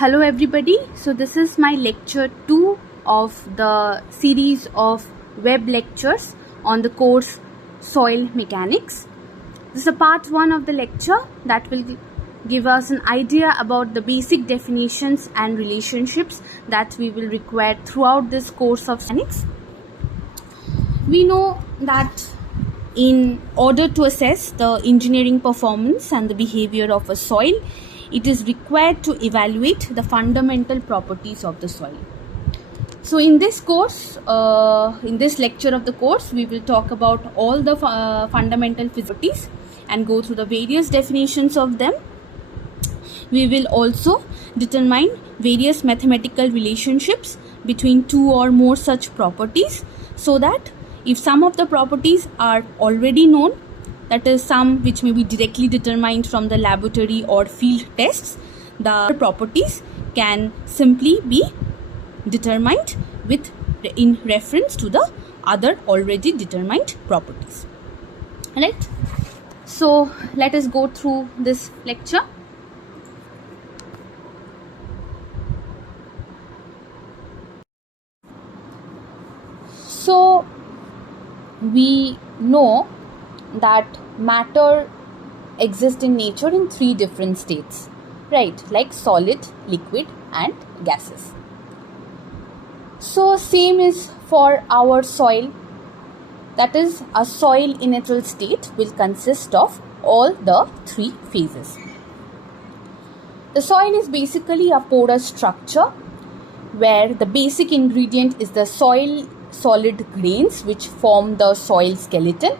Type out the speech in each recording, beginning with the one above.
Hello everybody, so this is my lecture 2 of the series of web lectures on the course Soil Mechanics. This is a part 1 of the lecture that will give us an idea about the basic definitions and relationships that we will require throughout this course of mechanics. We know that in order to assess the engineering performance and the behavior of a soil, it is required to evaluate the fundamental properties of the soil. So in this course, in this lecture of the course, we will talk about all the fundamental properties and go through the various definitions of them. We will also determine various mathematical relationships between two or more such properties, so that if some of the properties are already known, that is some which may be directly determined from the laboratory or field tests, the properties can simply be determined in reference to the other already determined properties. Alright, so let us go through this lecture. So we know that matter exists in nature in 3 different states, right? Like solid, liquid and gases. So same is for our soil. That is, a soil in its natural state will consist of all the 3 phases. The soil is basically a porous structure where the basic ingredient is the soil solid grains which form the soil skeleton,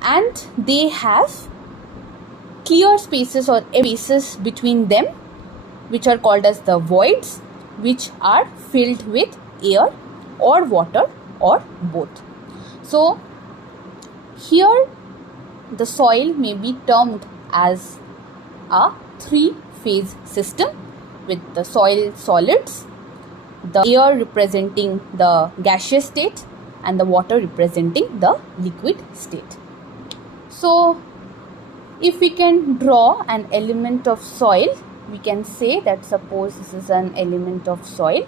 and they have clear spaces or spaces between them which are called as the voids, which are filled with air or water or both. So here the soil may be termed as a 3-phase system, with the soil solids, the air representing the gaseous state and the water representing the liquid state. So if we can draw an element of soil, we can say that suppose this is an element of soil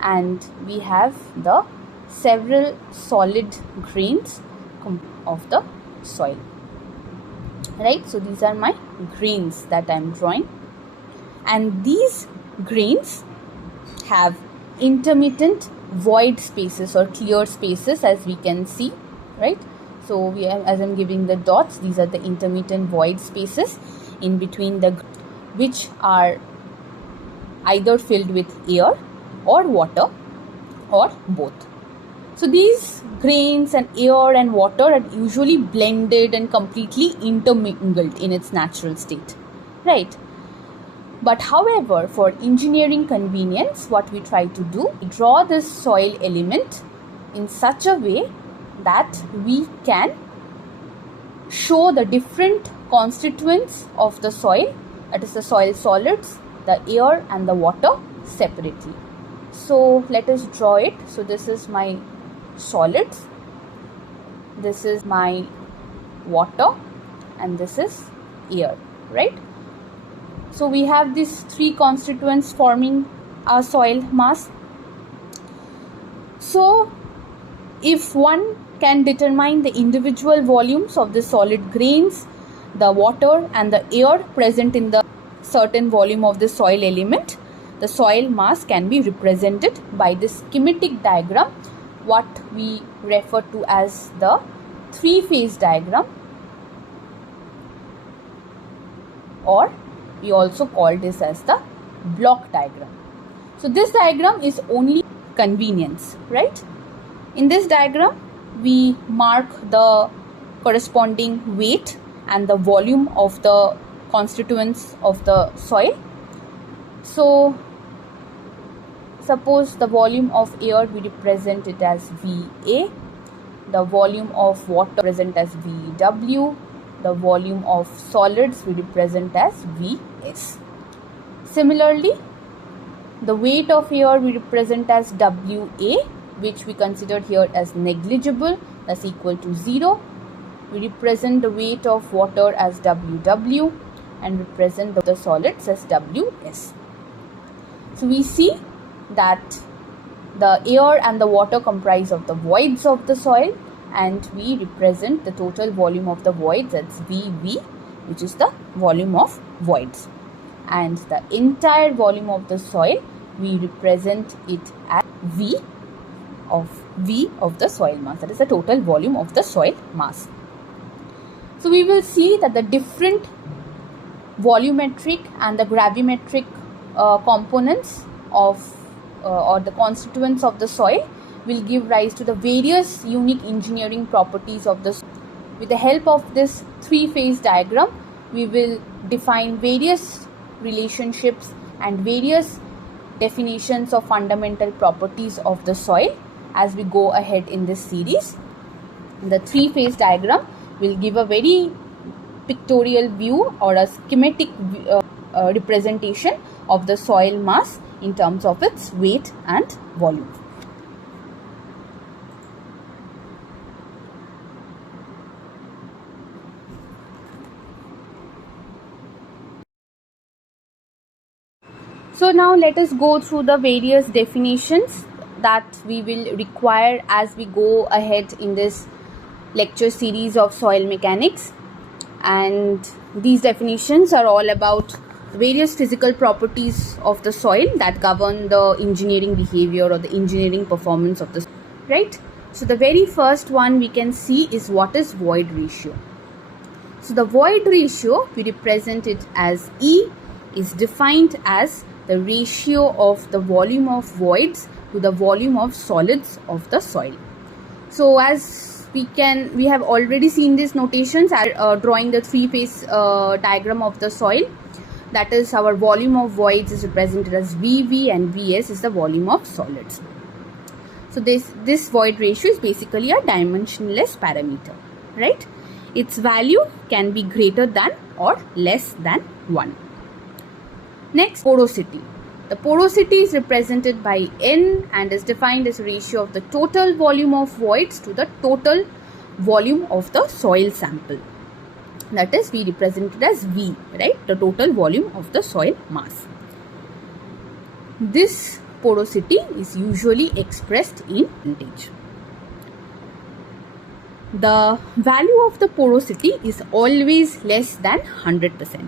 and we have the several solid grains of the soil, right? So these are my grains that I am drawing, and these grains have intermittent void spaces or clear spaces, as we can see, right? So as I'm giving the dots, these are the intermittent void spaces in between which are either filled with air or water or both. So these grains and air and water are usually blended and completely intermingled in its natural state, right? But however, for engineering convenience, what we try to do, we draw this soil element in such a way that we can show the different constituents of the soil, that is the soil solids, the air and the water separately. So let us draw it. So this is my solids, this is my water, and this is air, right? So we have these 3 constituents forming our soil mass. So if one can determine the individual volumes of the solid grains, the water and the air present in the certain volume of the soil element, the soil mass can be represented by this schematic diagram, what we refer to as the 3-phase diagram, or we also call this as the block diagram. So this diagram is only convenience, right? In this diagram, we mark the corresponding weight and the volume of the constituents of the soil. So suppose the volume of air, we represent it as VA, the volume of water represent as VW, the volume of solids we represent as Vs. Similarly, the weight of air we represent as WA, which we consider here as negligible, that's equal to 0. We represent the weight of water as WW and represent the solids as WS. So we see that the air and the water comprise of the voids of the soil, and we represent the total volume of the voids as VV, which is the volume of voids. And the entire volume of the soil, we represent it as V of the soil mass, that is the total volume of the soil mass. So we will see that the different volumetric and the gravimetric components of or the constituents of the soil will give rise to the various unique engineering properties of the soil. With the help of this three-phase diagram, we will define various relationships and various definitions of fundamental properties of the soil as we go ahead in this series. The three-phase diagram will give a very pictorial view or a schematic representation of the soil mass in terms of its weight and volume. So now let us go through the various definitions that we will require as we go ahead in this lecture series of soil mechanics. And these definitions are all about various physical properties of the soil that govern the engineering behavior or the engineering performance of the soil, right? So the very first one we can see is what is void ratio. So the void ratio, we represent it as E, is defined as the ratio of the volume of voids to the volume of solids of the soil. So as we have already seen these notations drawing the three-phase diagram of the soil. That is, our volume of voids is represented as VV and VS is the volume of solids. So this void ratio is basically a dimensionless parameter, right? Its value can be greater than or less than 1. Next, porosity. The porosity is represented by N and is defined as a ratio of the total volume of voids to the total volume of the soil sample. That is, we represent it as V, right? The total volume of the soil mass. This porosity is usually expressed in percentage. The value of the porosity is always less than 100%.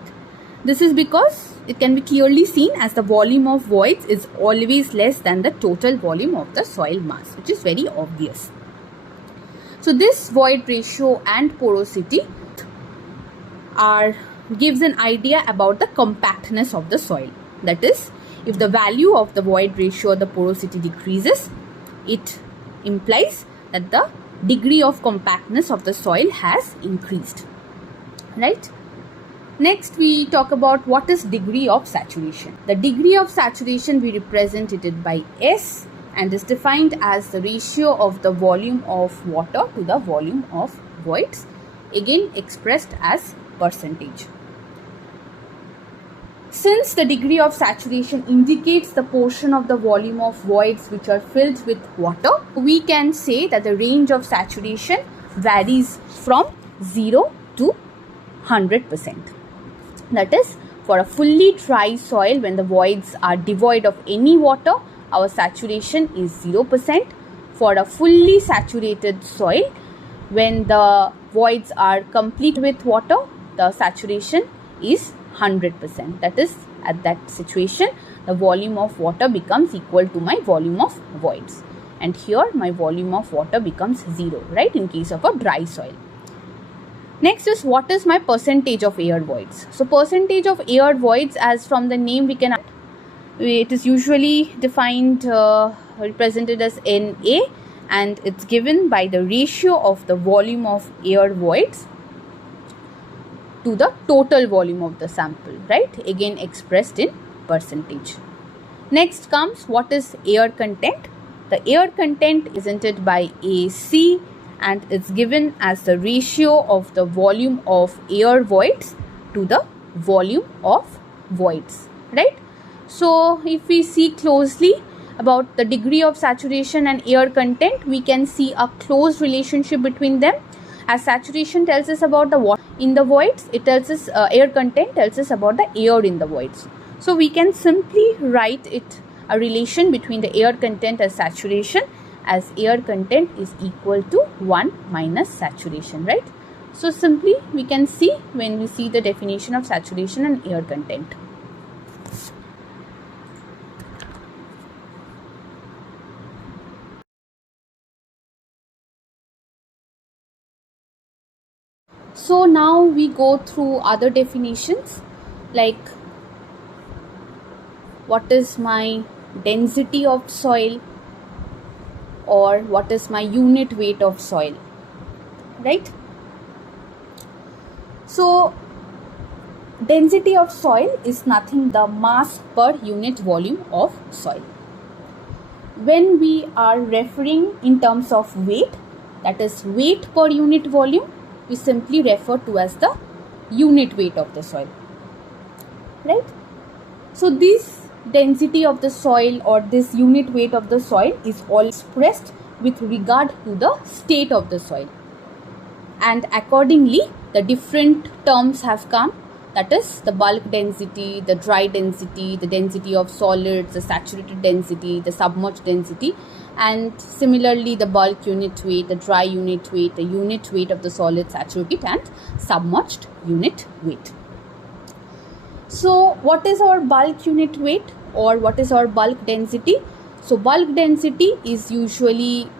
This is because it can be clearly seen as the volume of voids is always less than the total volume of the soil mass, which is very obvious. So this void ratio and porosity gives an idea about the compactness of the soil. That is, if the value of the void ratio or the porosity decreases, it implies that the degree of compactness of the soil has increased, right? Next, we talk about what is degree of saturation. The degree of saturation, we represent it by S and is defined as the ratio of the volume of water to the volume of voids, again expressed as percentage. Since the degree of saturation indicates the portion of the volume of voids which are filled with water, we can say that the range of saturation varies from 0 to 100%. That is, for a fully dry soil, when the voids are devoid of any water, our saturation is 0%. For a fully saturated soil, when the voids are complete with water, the saturation is 100%. That is, at that situation, the volume of water becomes equal to my volume of voids. And here, my volume of water becomes 0, right, in case of a dry soil. Next is, what is my percentage of air voids? So percentage of air voids, as from the name we can, it is usually defined, represented as NA, and it's given by the ratio of the volume of air voids to the total volume of the sample, right? Again expressed in percentage. Next comes, what is air content? The air content is represented by AC and it's given as the ratio of the volume of air voids to the volume of voids, right? So if we see closely about the degree of saturation and air content, we can see a close relationship between them. As saturation tells us about the water in the voids, it tells us air content tells us about the air in the voids. So we can simply write it a relation between the air content and saturation as air content is equal to 1 minus saturation, right? So simply we can see when we see the definition of saturation and air content. So now we go through other definitions, like what is my density of soil or what is my unit weight of soil, right? So density of soil is nothing the mass per unit volume of soil. When we are referring in terms of weight, that is weight per unit volume, we simply refer to as the unit weight of the soil, right? So this density of the soil or this unit weight of the soil is all expressed with regard to the state of the soil, and accordingly the different terms have come, that is the bulk density, the dry density, the density of solids, the saturated density, the submerged density, and similarly the bulk unit weight, the dry unit weight, the unit weight of the solid, saturated and submerged unit weight. So what is our bulk unit weight or what is our bulk density? So bulk density is usually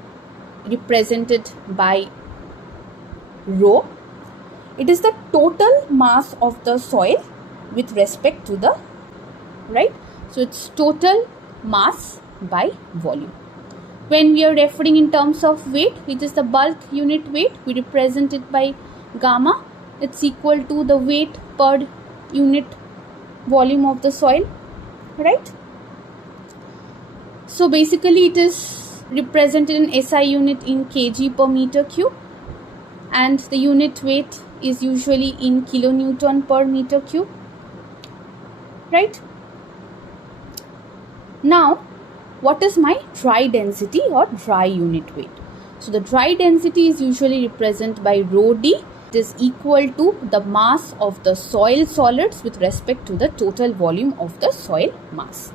represented by rho. It is the total mass of the soil with respect to the, right? So it's total mass by volume. When we are referring in terms of weight, it is the bulk unit weight. We represent it by gamma. It's equal to the weight per unit volume of the soil, right? So basically it is represented in SI unit in kg per meter cube, and the unit weight is usually in kilonewton per meter cube, right? Now what is my dry density or dry unit weight? So the dry density is usually represented by rho d. It is equal to the mass of the soil solids with respect to the total volume of the soil mass.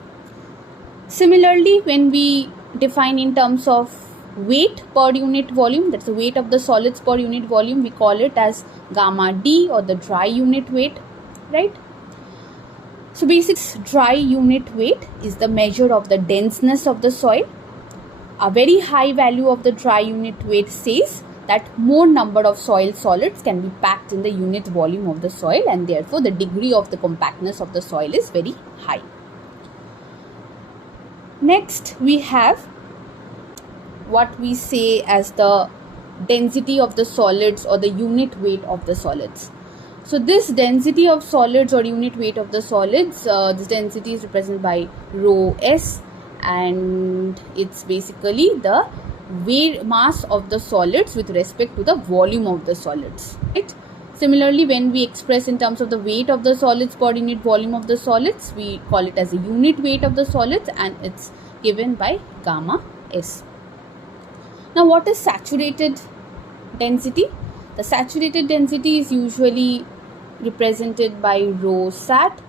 Similarly, when we define in terms of weight per unit volume, that's the weight of the solids per unit volume, we call it as gamma d or the dry unit weight, right? So basically dry unit weight is the measure of the denseness of the soil. A very high value of the dry unit weight says that more number of soil solids can be packed in the unit volume of the soil, and therefore the degree of the compactness of the soil is very high. Next we have what we say as the density of the solids or the unit weight of the solids. So this density of solids or unit weight of the solids, this density is represented by rho s, and it's basically the weight mass of the solids with respect to the volume of the solids, right? Similarly, when we express in terms of the weight of the solids per unit volume of the solids, we call it as a unit weight of the solids, and it's given by gamma s. Now what is saturated density? The saturated density is usually represented by rho sat,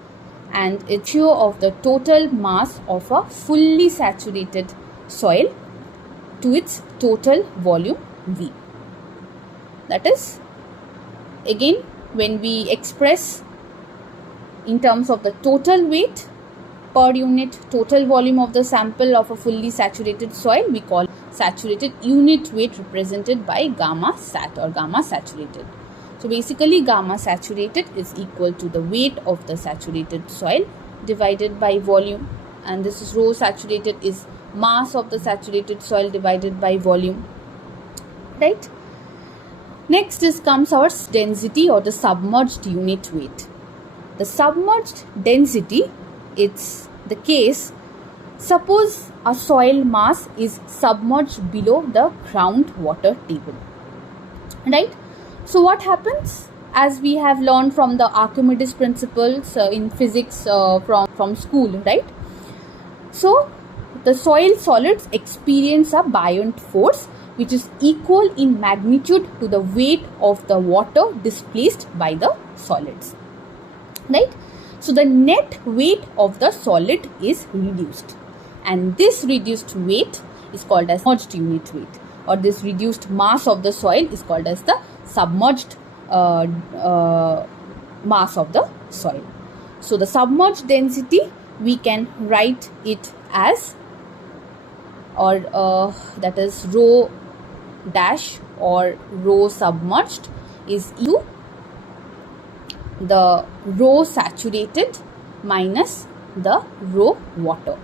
and it's ratio of the total mass of a fully saturated soil to its total volume V. That is, again, when we express in terms of the total weight per unit total volume of the sample of a fully saturated soil, we call saturated unit weight represented by gamma sat or gamma saturated. So basically gamma saturated is equal to the weight of the saturated soil divided by volume, and this is rho saturated is mass of the saturated soil divided by volume, right? Next comes our density or the submerged unit weight. The submerged density, it's the case, suppose a soil mass is submerged below the groundwater table, right? So what happens, as we have learned from the Archimedes principles in physics from school, right? So the soil solids experience a buoyant force which is equal in magnitude to the weight of the water displaced by the solids, right? So the net weight of the solid is reduced, and this reduced weight is called as submerged unit weight, or this reduced mass of the soil is called as the submerged mass of the soil. So the submerged density, we can write it as, or that is rho dash or rho submerged is equal to the rho saturated minus the rho water,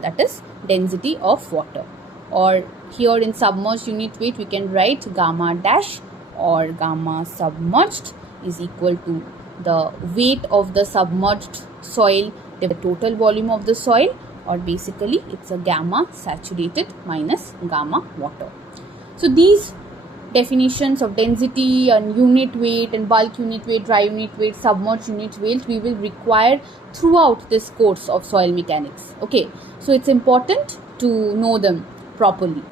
that is density of water. Or here in submerged unit weight we can write gamma dash or gamma submerged is equal to the weight of the submerged soil, the total volume of the soil, or basically it's a gamma saturated minus gamma water. So these definitions of density and unit weight and bulk unit weight, dry unit weight, submerged unit weight, we will require throughout this course of soil mechanics. Okay, so it's important to know them properly.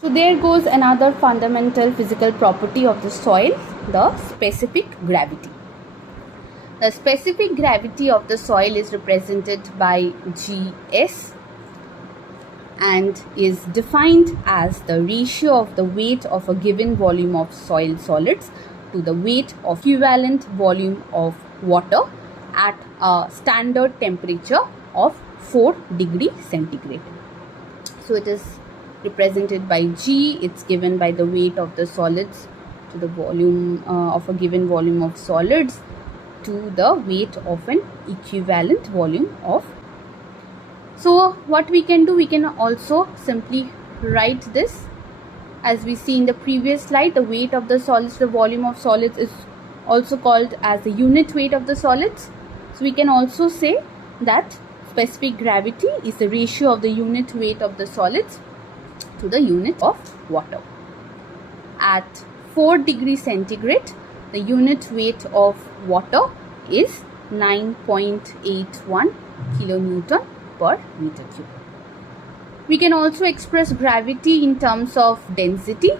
So there goes another fundamental physical property of the soil, the specific gravity. The specific gravity of the soil is represented by Gs and is defined as the ratio of the weight of a given volume of soil solids to the weight of equivalent volume of water at a standard temperature of 4 degrees centigrade. So it is represented by G. It's given by the weight of the solids to the volume of a given volume of solids to the weight of an equivalent volume of. So what we can do, we can also simply write this as we see in the previous slide. The weight of the solids, the volume of solids is also called as the unit weight of the solids. So we can also say that specific gravity is the ratio of the unit weight of the solids to the unit of water. At 4 degrees centigrade, the unit weight of water is 9.81 kilonewton per meter cube. We can also express gravity in terms of density,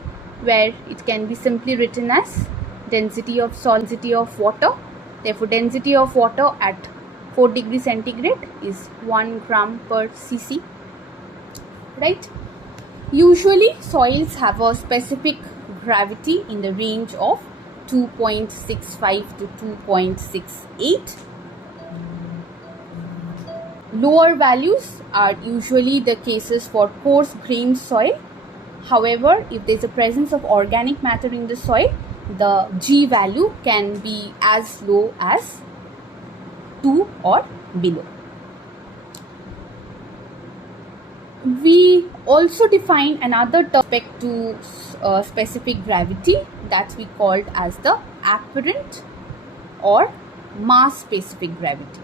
where it can be simply written as density of solidity of water. Therefore, density of water at 4 degrees centigrade is 1 gram per cc. Right? Usually, soils have a specific gravity in the range of 2.65 to 2.68. Lower values are usually the cases for coarse grained soil. However, if there is a presence of organic matter in the soil, the G value can be as low as 2 or below. We also define another aspect to specific gravity that we called as the apparent or mass specific gravity.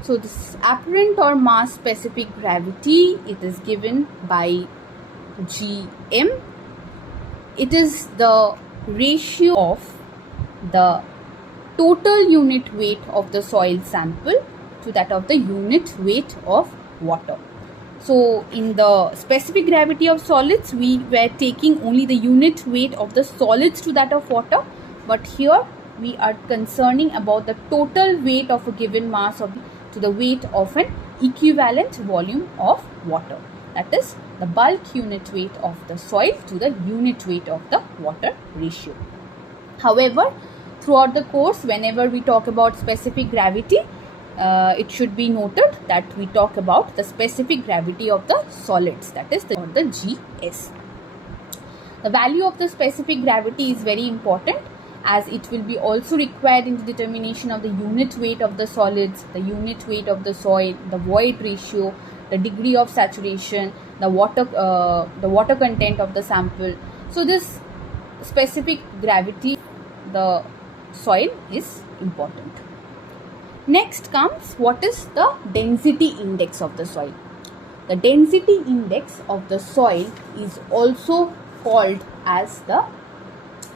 So this apparent or mass specific gravity, it is given by Gm. It is the ratio of the total unit weight of the soil sample to that of the unit weight of water. So in the specific gravity of solids, we were taking only the unit weight of the solids to that of water, but here we are concerning about the total weight of a given mass of to the weight of an equivalent volume of water, that is the bulk unit weight of the soil to the unit weight of the water ratio. However, throughout the course, whenever we talk about specific gravity, it should be noted that we talk about the specific gravity of the solids, that is the Gs. The value of the specific gravity is very important, as it will be also required in the determination of the unit weight of the solids, the unit weight of the soil, the void ratio, the degree of saturation, the water content of the sample. So this specific gravity, the soil, is important. Next comes, what is the density index of the soil? The density index of the soil is also called as the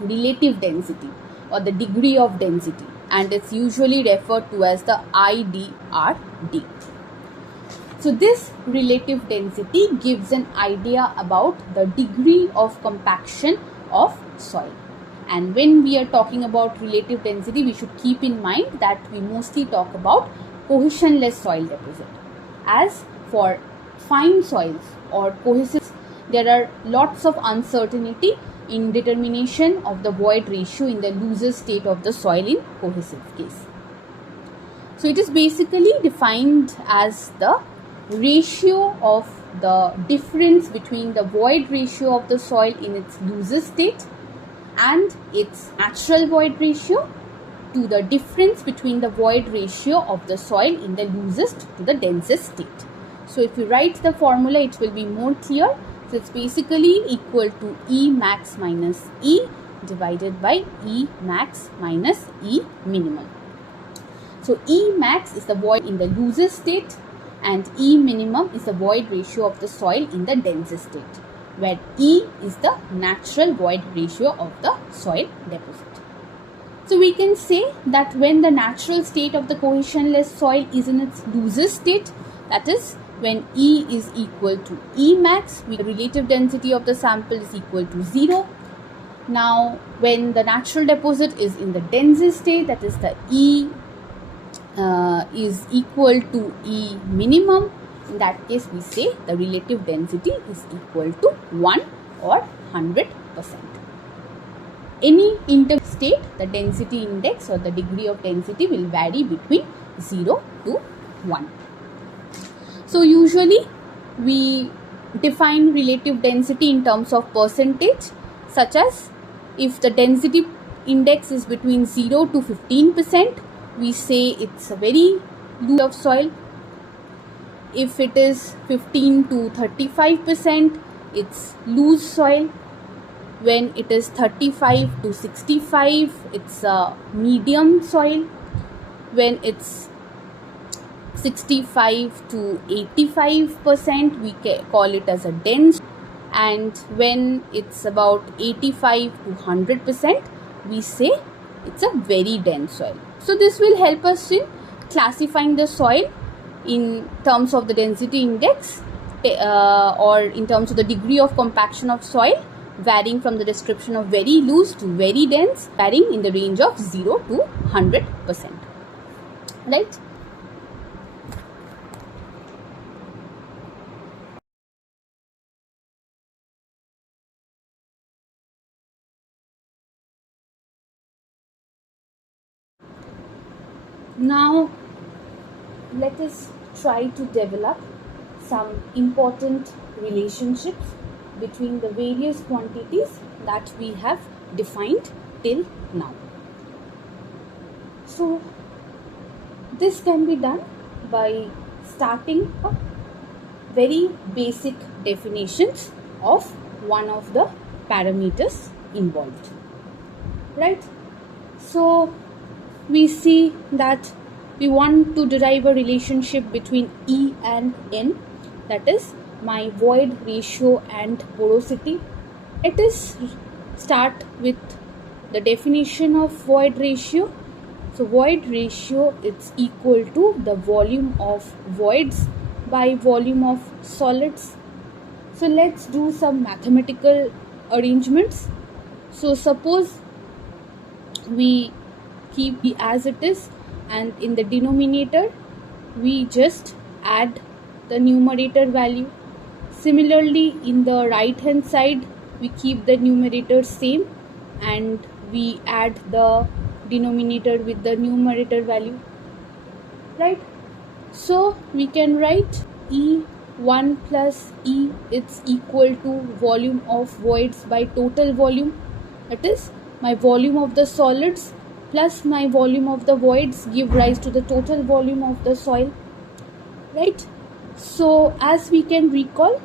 relative density or the degree of density, and it's usually referred to as the IDRD. So this relative density gives an idea about the degree of compaction of soil. And when we are talking about relative density, we should keep in mind that we mostly talk about cohesionless soil deposit. As for fine soils or cohesive, there are lots of uncertainty in determination of the void ratio in the loose state of the soil in cohesive case. So it is basically defined as the ratio of the difference between the void ratio of the soil in its loose state and its natural void ratio to the difference between the void ratio of the soil in the loosest to the densest state. So if you write the formula, it will be more clear. So it's basically equal to E max minus E divided by E max minus E minimum. So E max is the void in the loosest state and E minimum is the void ratio of the soil in the densest state, where E is the natural void ratio of the soil deposit. So we can say that when the natural state of the cohesionless soil is in its loosest state, that is when E is equal to E max, the relative density of the sample is equal to 0. Now when the natural deposit is in the densest state, that is the E is equal to E minimum. In that case, we say the relative density is equal to 1 or 100%. Any interstate, the density index or the degree of density will vary between 0 to 1. So usually we define relative density in terms of percentage, such as if the density index is between 0 to 15%, we say it's a very loose of soil. If it is 15 to 35%, it's loose soil. When it is 35 to 65, it's a medium soil. When it's 65 to 85%, we call it as a dense. And when it's about 85 to 100%, we say it's a very dense soil. So this will help us in classifying the soil in terms of the density index or in terms of the degree of compaction of soil, varying from the description of very loose to very dense, varying in the range of 0 to 100%. Right? Now let us try to develop some important relationships between the various quantities that we have defined till now. So this can be done by starting very basic definitions of one of the parameters involved, right? So we see that we want to derive a relationship between E and N, that is my void ratio and porosity. It is start with the definition of void ratio. So void ratio is equal to the volume of voids by volume of solids. So let's do some mathematical arrangements. So suppose we keep the as it is, and in the denominator we just add the numerator value. Similarly, in the right hand side we keep the numerator same and we add the denominator with the numerator value, right? So we can write E1 plus E, it's equal to volume of voids by total volume, that is my volume of the solids plus my volume of the voids give rise to the total volume of the soil, right? So as we can recall,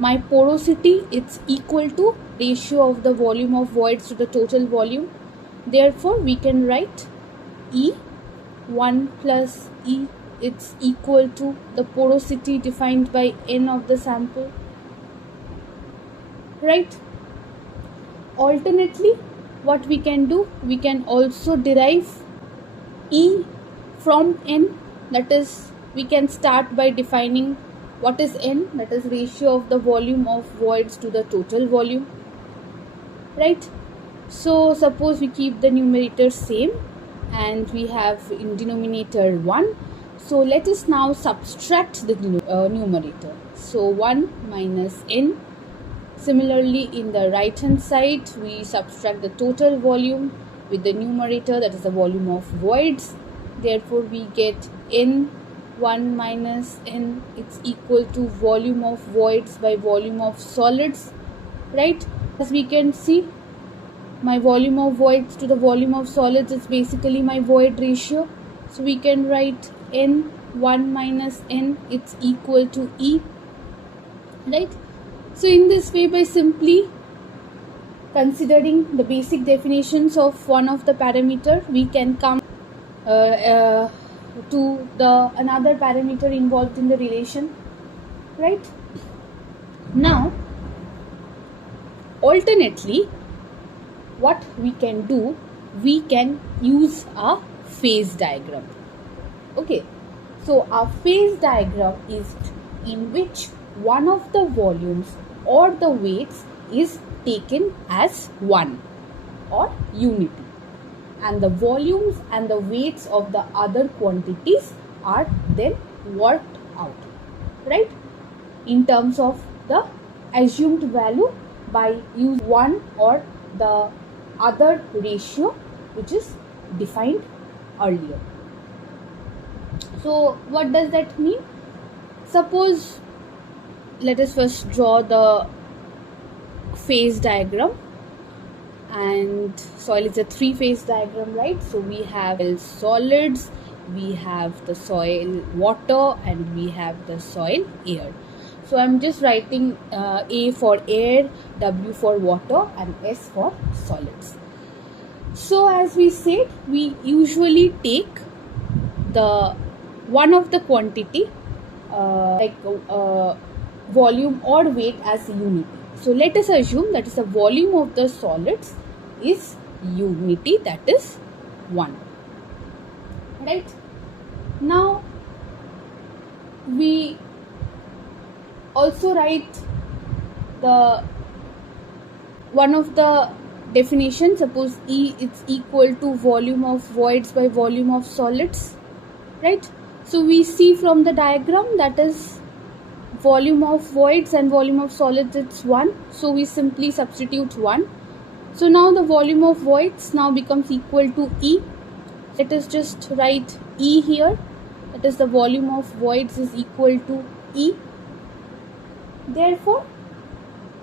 my porosity, it's equal to ratio of the volume of voids to the total volume. Therefore we can write E1 plus E, it's equal to the porosity defined by N of the sample, right? Alternately, what we can do, we can also derive E from N, that is we can start by defining What is N? That is ratio of the volume of voids to the total volume, right? So suppose we keep the numerator same and we have in denominator 1. So let us now subtract the numerator. So 1 minus N. Similarly, in the right hand side, we subtract the total volume with the numerator, that is the volume of voids. Therefore, we get N 1 minus N, it's equal to volume of voids by volume of solids, right? As we can see, my volume of voids to the volume of solids is basically my void ratio. So we can write N 1 minus N, it's equal to E, right? So in this way, by simply considering the basic definitions of one of the parameter, we can come to the another parameter involved in the relation, right? Now, alternately, what we can do, we can use a phase diagram. Okay, so a phase diagram is in which one of the volumes or the weights is taken as 1 or unity, and the volumes and the weights of the other quantities are then worked out, right, in terms of the assumed value by using one or the other ratio which is defined earlier. So what does that mean? Suppose, let us first draw the phase diagram, and soil is a 3-phase diagram, right? So we have solids, we have the soil water, and we have the soil air. So I'm just writing A for air, W for water, and S for solids. So as we said, we usually take the one of the quantity volume or weight as unity. So let us assume that is the volume of the solids is unity, that is 1, right? Now we also write the one of the definition. Suppose E is equal to volume of voids by volume of solids, right? So we see from the diagram that is volume of voids and volume of solids, it's 1. So we simply substitute 1. So now the volume of voids now becomes equal to E. Let us just write E here. That is the volume of voids is equal to E. Therefore,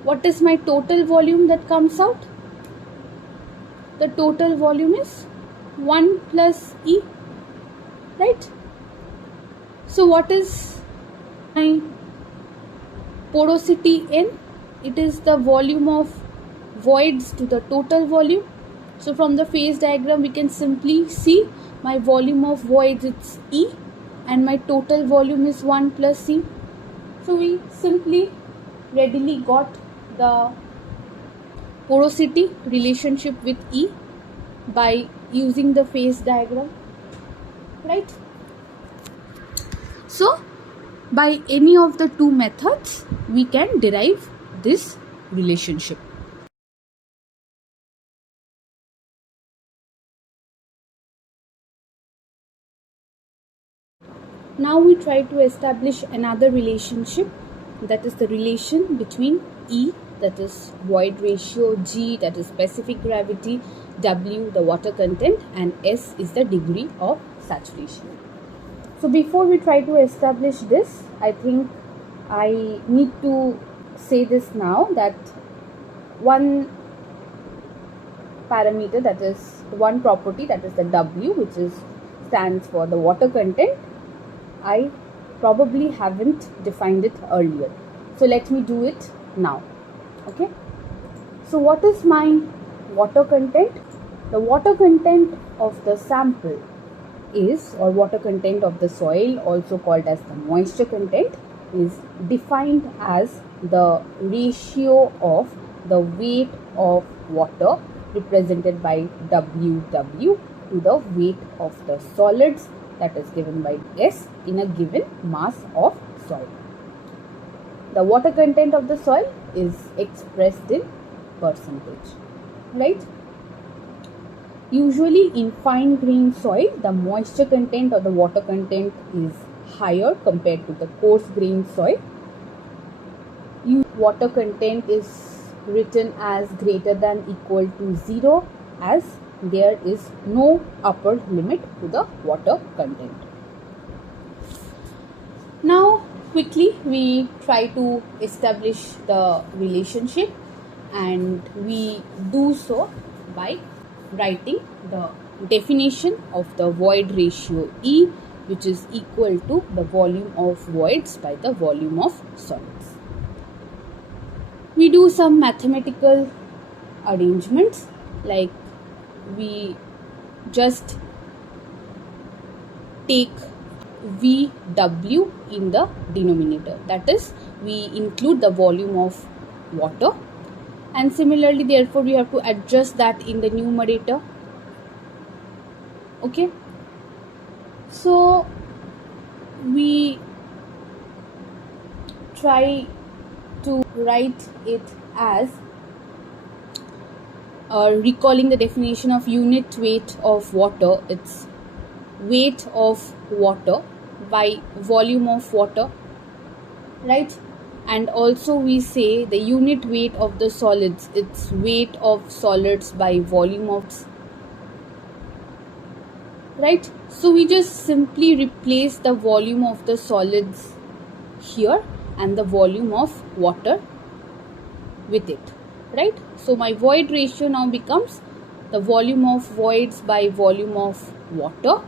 what is my total volume that comes out? The total volume is 1 plus E, right? So what is my porosity N? It is the volume of voids to the total volume. So from the phase diagram, we can simply see my volume of voids, it's E, and my total volume is 1 plus E. So we simply readily got the porosity relationship with E by using the phase diagram, right? So by any of the two methods, we can derive this relationship. Now we try to establish another relationship, that is the relation between E, that is void ratio, G, that is specific gravity, W, the water content, and S is the degree of saturation. So before we try to establish this, I think I need to say this now, that one parameter, that is one property, that is the W, which stands for the water content, I probably haven't defined it earlier. So let me do it now. Okay. So what is my water content? The water content of the sample is, or water content of the soil, also called as the moisture content, is defined as the ratio of the weight of water represented by WW to the weight of the solids, that is given by S, in a given mass of soil. the water content of the soil is expressed in percentage, right? Usually in fine grained soil, the moisture content or the water content is higher compared to the coarse grained soil. Water content is written as greater than equal to 0, as there is no upper limit to the water content. Now quickly we try to establish the relationship, and we do so by writing the definition of the void ratio E, which is equal to the volume of voids by the volume of solids. We do some mathematical arrangements, like we just take VW in the denominator, that is, we include the volume of water, and similarly therefore we have to adjust that in the numerator. Okay, so we try to write it as recalling the definition of unit weight of water, it's weight of water by volume of water, right? And also we say the unit weight of the solids, it's weight of solids by volume of, right? So we just simply replace the volume of the solids here and the volume of water with it, right? So my void ratio now becomes the volume of voids by volume of water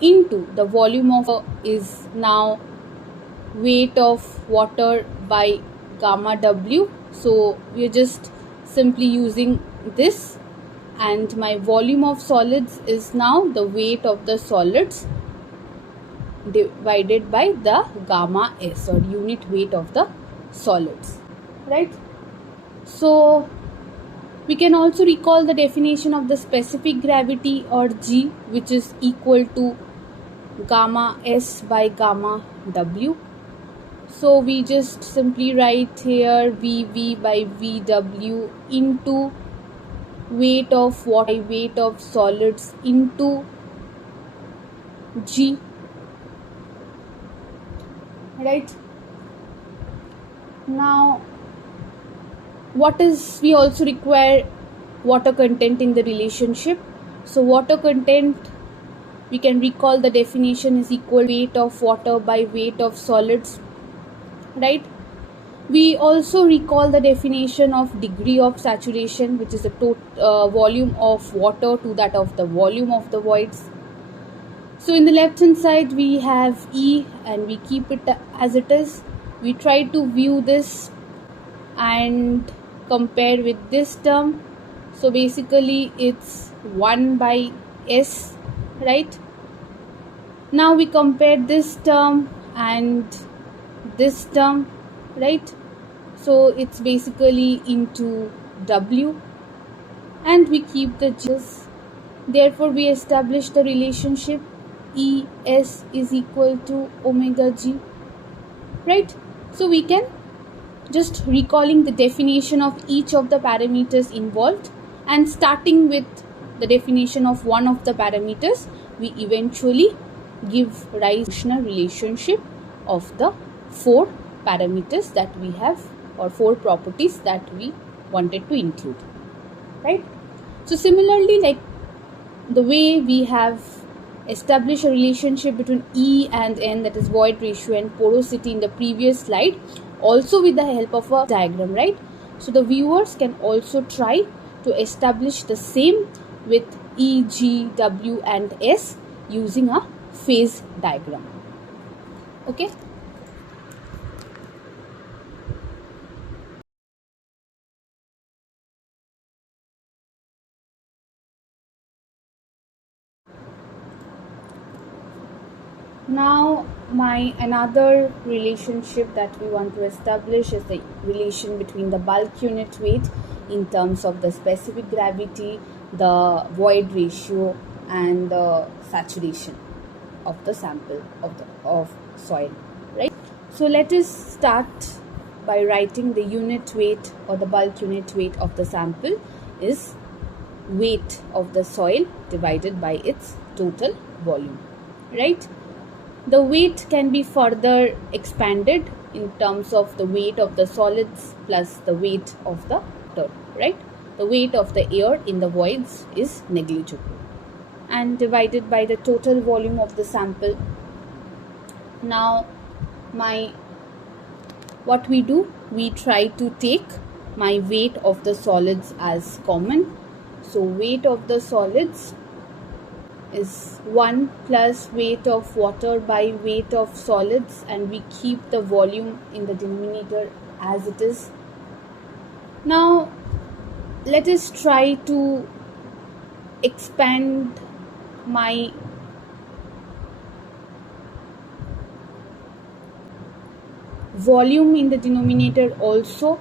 into the volume of is now weight of water by gamma W. So we are just simply using this, and my volume of solids is now the weight of the solids divided by the gamma S, or unit weight of the solids, right? So we can also recall the definition of the specific gravity, or G, which is equal to gamma S by gamma W. So we just simply write here VV by VW into weight of water by weight of solids into G, right? Now what is, we also require water content in the relationship. So water content, we can recall the definition is equal weight of water by weight of solids, right? We also recall the definition of degree of saturation, which is the total volume of water to that of the volume of the voids. So in the left hand side we have E, and we keep it as it is. We try to view this and compare with this term. So basically it's 1 by S, right? Now we compare this term and this term, right? So it's basically into W, and we keep the G's. Therefore we establish the relationship ES is equal to omega G, right? So we can just recalling the definition of each of the parameters involved, and starting with the definition of one of the parameters, we eventually give rise to a relationship of the 4 parameters that we have, or 4 properties that we wanted to include, right? So similarly, like the way we have established a relationship between E and N, that is void ratio and porosity, in the previous slide, also with the help of a diagram, right? So the viewers can also try to establish the same with E, G, W and S using a phase diagram. Okay. Now another relationship that we want to establish is the relation between the bulk unit weight in terms of the specific gravity, the void ratio and the saturation of the sample of soil, right? So let us start by writing the unit weight or the bulk unit weight of the sample is weight of the soil divided by its total volume, right? The weight can be further expanded in terms of the weight of the solids plus the weight of the water, right? The weight of the air in the voids is negligible and divided by the total volume of the sample. Now what we do, we try to take my weight of the solids as common. So weight of the solids is 1 plus weight of water by weight of solids, and we keep the volume in the denominator as it is. Now let us try to expand my volume in the denominator also,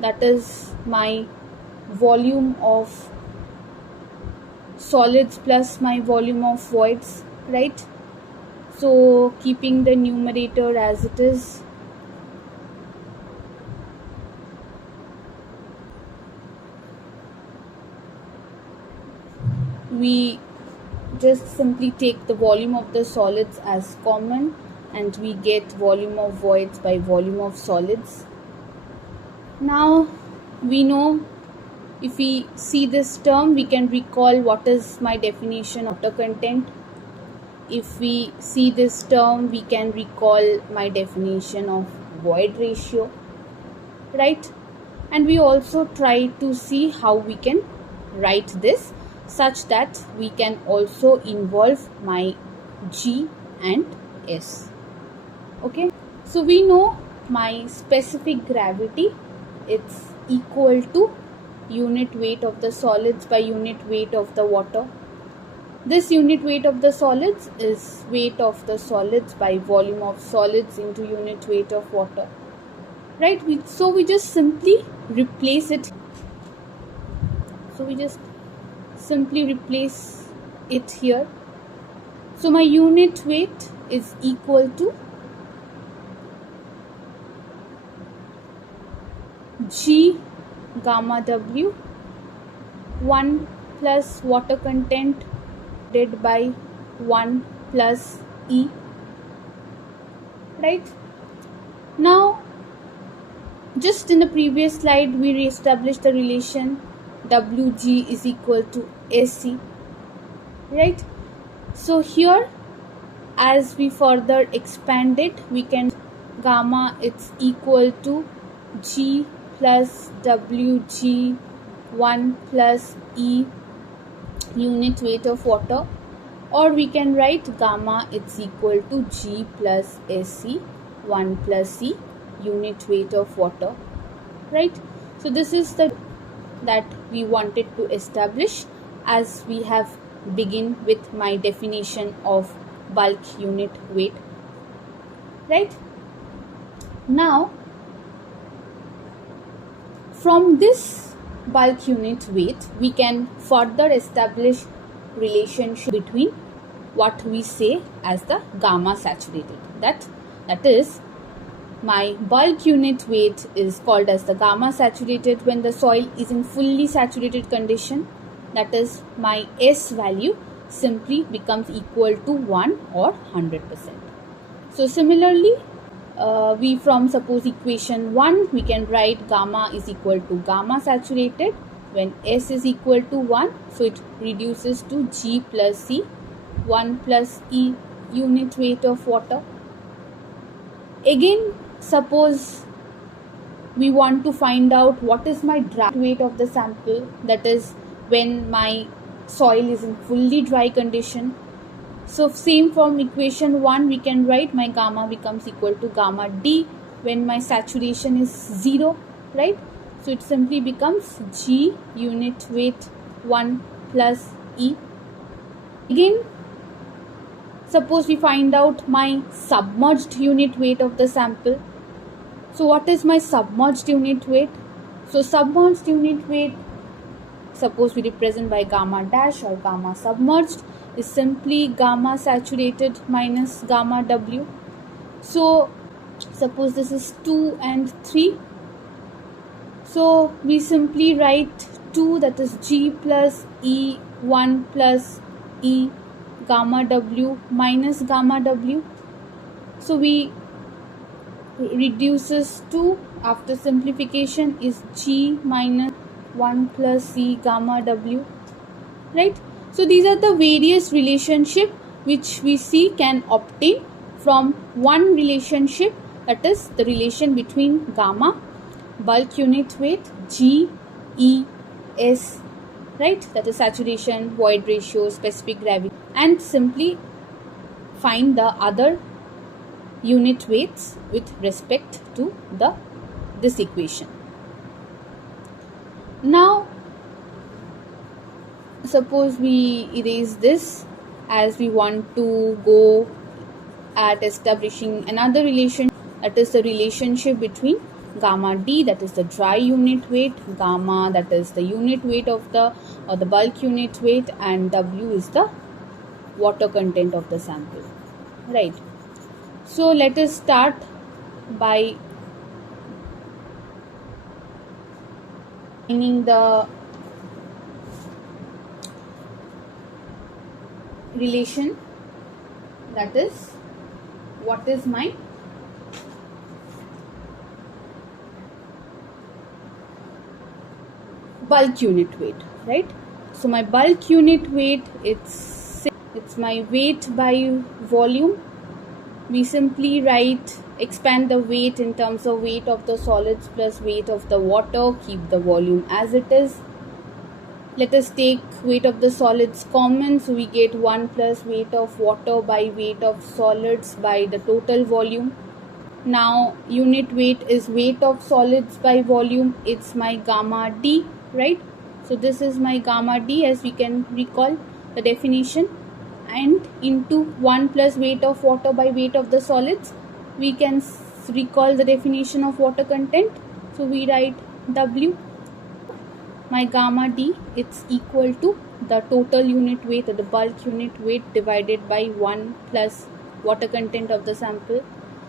that is my volume of solids plus my volume of voids, right? So keeping the numerator as it is, we just simply take the volume of the solids as common and we get volume of voids by volume of solids. Now we know, if we see this term, we can recall what is my definition of water content. If we see this term, we can recall my definition of void ratio, right? And we also try to see how we can write this such that we can also involve my G and S. Okay, so we know my specific gravity, it's equal to unit weight of the solids by unit weight of the water. This unit weight of the solids is weight of the solids by volume of solids into unit weight of water, right? So we just simply replace it. So we just simply replace it here. So my unit weight is equal to G gamma W 1 plus water content divided by 1 plus E, right? Now just in the previous slide we re-established the relation Wg is equal to Sc, right? So here as we further expand it, we can gamma it's equal to G plus Wg 1 plus E unit weight of water, or we can write gamma it's equal to G plus Sc 1 plus E unit weight of water, right? So this is the that we wanted to establish as we have begin with my definition of bulk unit weight, right? Now from this bulk unit weight we can further establish relationship between what we say as the gamma saturated, that is my bulk unit weight is called as the gamma saturated when the soil is in fully saturated condition, that is my S value simply becomes equal to 1 or 100%. So similarly we from suppose equation 1 we can write gamma is equal to gamma saturated when S is equal to 1, so it reduces to G plus C 1 plus E unit weight of water. Again suppose we want to find out what is my dry weight of the sample, that is when my soil is in fully dry condition. So same from equation 1 we can write my gamma becomes equal to gamma D when my saturation is 0, right? So it simply becomes G unit weight 1 plus E. Again suppose we find out my submerged unit weight of the sample. So what is my submerged unit weight? So submerged unit weight, suppose we represent by gamma dash or gamma submerged, is simply gamma saturated minus gamma W. So Suppose this is 2 and 3. So we simply write 2, that is G plus E 1 plus E gamma W minus gamma W. So we reduces to, after simplification, is G minus 1 plus C gamma W, right? So these are the various relationship which we see can obtain from one relationship, that is the relation between gamma, bulk unit weight, G, E, S, right? That is saturation, void ratio, specific gravity, and simply find the other unit weights with respect to this equation. Now suppose we erase this, as we want to go at establishing another relation, that is the relationship between gamma D, that is the dry unit weight, gamma, that is the unit weight of the bulk unit weight, and W is the water content of the sample, right? So let us start by finding the relation, that is what is my bulk unit weight, right? So my bulk unit weight, it's my weight by volume. We simply write, expand the weight in terms of weight of the solids plus weight of the water, keep the volume as it is. Let us take weight of the solids common, so we get 1 plus weight of water by weight of solids by the total volume. Now unit weight is weight of solids by volume, it's my gamma D, right? So this is my gamma D, as we can recall the definition, and into 1 plus weight of water by weight of the solids, we can recall the definition of water content. So we write W, my gamma D, it's equal to the total unit weight, or the bulk unit weight, divided by 1 plus water content of the sample.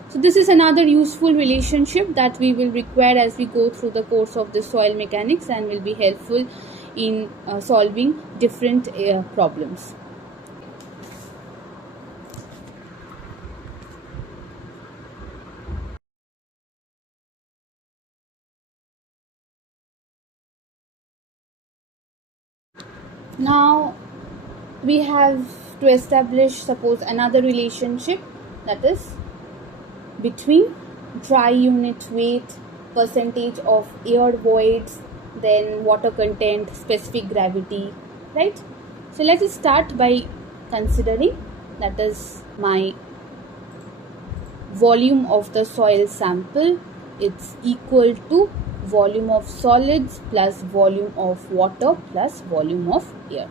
So this is another useful relationship that we will require as we go through the course of the soil mechanics, and will be helpful in solving different problems. Now we have to establish, suppose, another relationship, that is between dry unit weight, percentage of air voids, then water content, specific gravity, right? So let us start by considering, that is my volume of the soil sample, it's equal to volume of solids plus volume of water plus volume of air.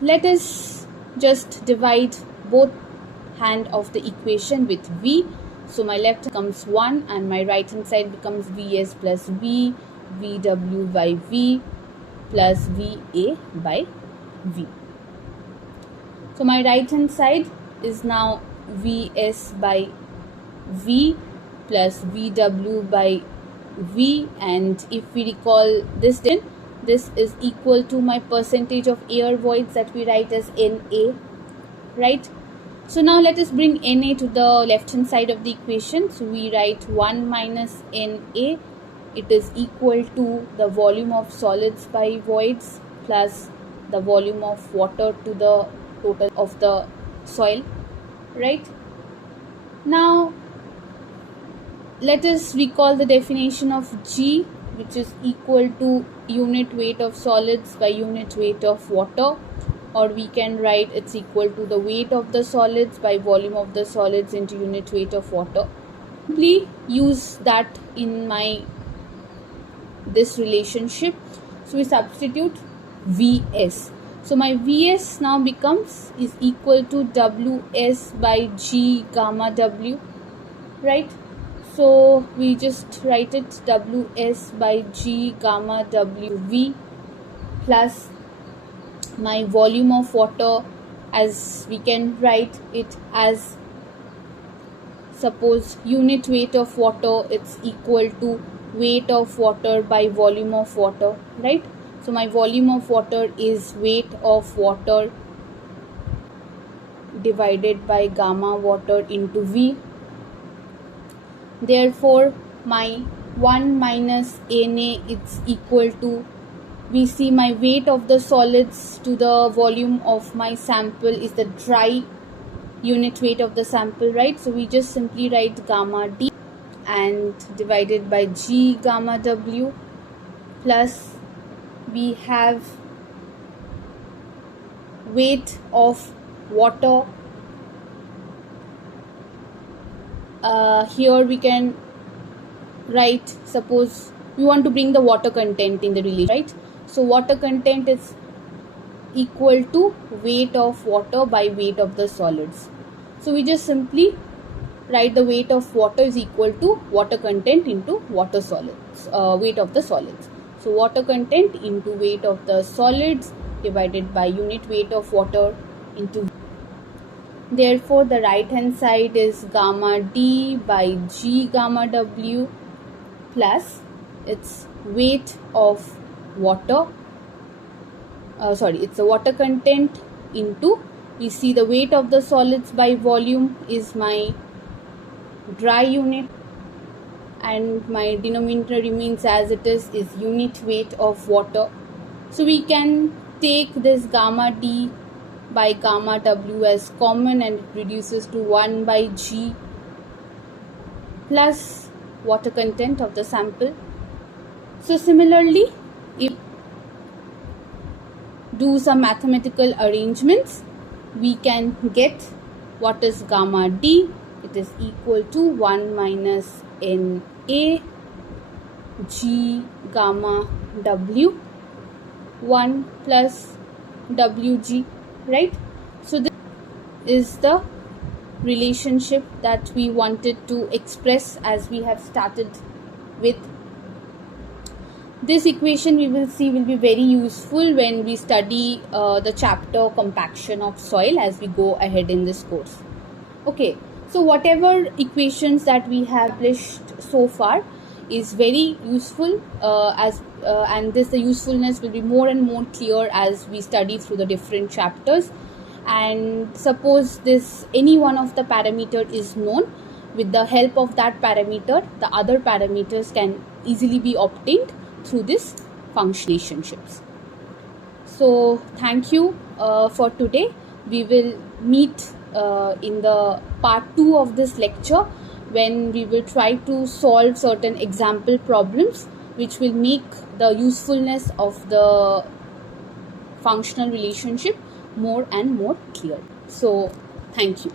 Let us just divide both hand of the equation with V. So my left becomes 1 and my right hand side becomes Vs plus V, Vw by V plus Va by V. So my right hand side is now Vs by V plus Vw by V, and if we recall this, then this is equal to my percentage of air voids that we write as Na, right? So now let us bring Na to the left hand side of the equation. So we write 1 minus Na, it is equal to the volume of solids by voids plus the volume of water to the total of the soil, right? Now let us recall the definition of G, which is equal to unit weight of solids by unit weight of water, or we can write it's equal to the weight of the solids by volume of the solids into unit weight of water. Simply use that in this relationship. So we substitute Vs. So my Vs now is equal to Ws by G gamma W, right? So we just write it Ws by G gamma Wv plus my volume of water, as we can write it as suppose unit weight of water, it's equal to weight of water by volume of water, right? So my volume of water is weight of water divided by gamma water into V. Therefore my 1 minus Na is equal to, we see my weight of the solids to the volume of my sample is the dry unit weight of the sample, right? So we just simply write gamma D and divided by G gamma W, plus we have weight of water. Here we can write, suppose we want to bring the water content in the relation, right? So water content is equal to weight of water by weight of the solids. So we just simply write the weight of water is equal to water content into water solids, weight of the solids. So water content into weight of the solids divided by unit weight of water into. Therefore the right hand side is gamma D by G gamma W plus its weight of water, it's the water content into, we see the weight of the solids by volume is my dry unit, and my denominator remains as it is unit weight of water. So we can take this gamma D by gamma W as common, and it reduces to 1 by G plus water content of the sample. So similarly, if do some mathematical arrangements, we can get what is gamma D. It is equal to 1 minus Na G gamma W 1 plus Wg, right? So this is the relationship that we wanted to express as we have started with. This equation we will see will be very useful when we study the chapter compaction of soil as we go ahead in this course. Okay, so whatever equations that we have published so far is very useful, and the usefulness will be more and more clear as we study through the different chapters. And suppose any one of the parameter is known, with the help of that parameter the other parameters can easily be obtained through this function relationships. So thank you for today. We will meet in the part 2 of this lecture, when we will try to solve certain example problems which will make the usefulness of the functional relationship more and more clear. So thank you.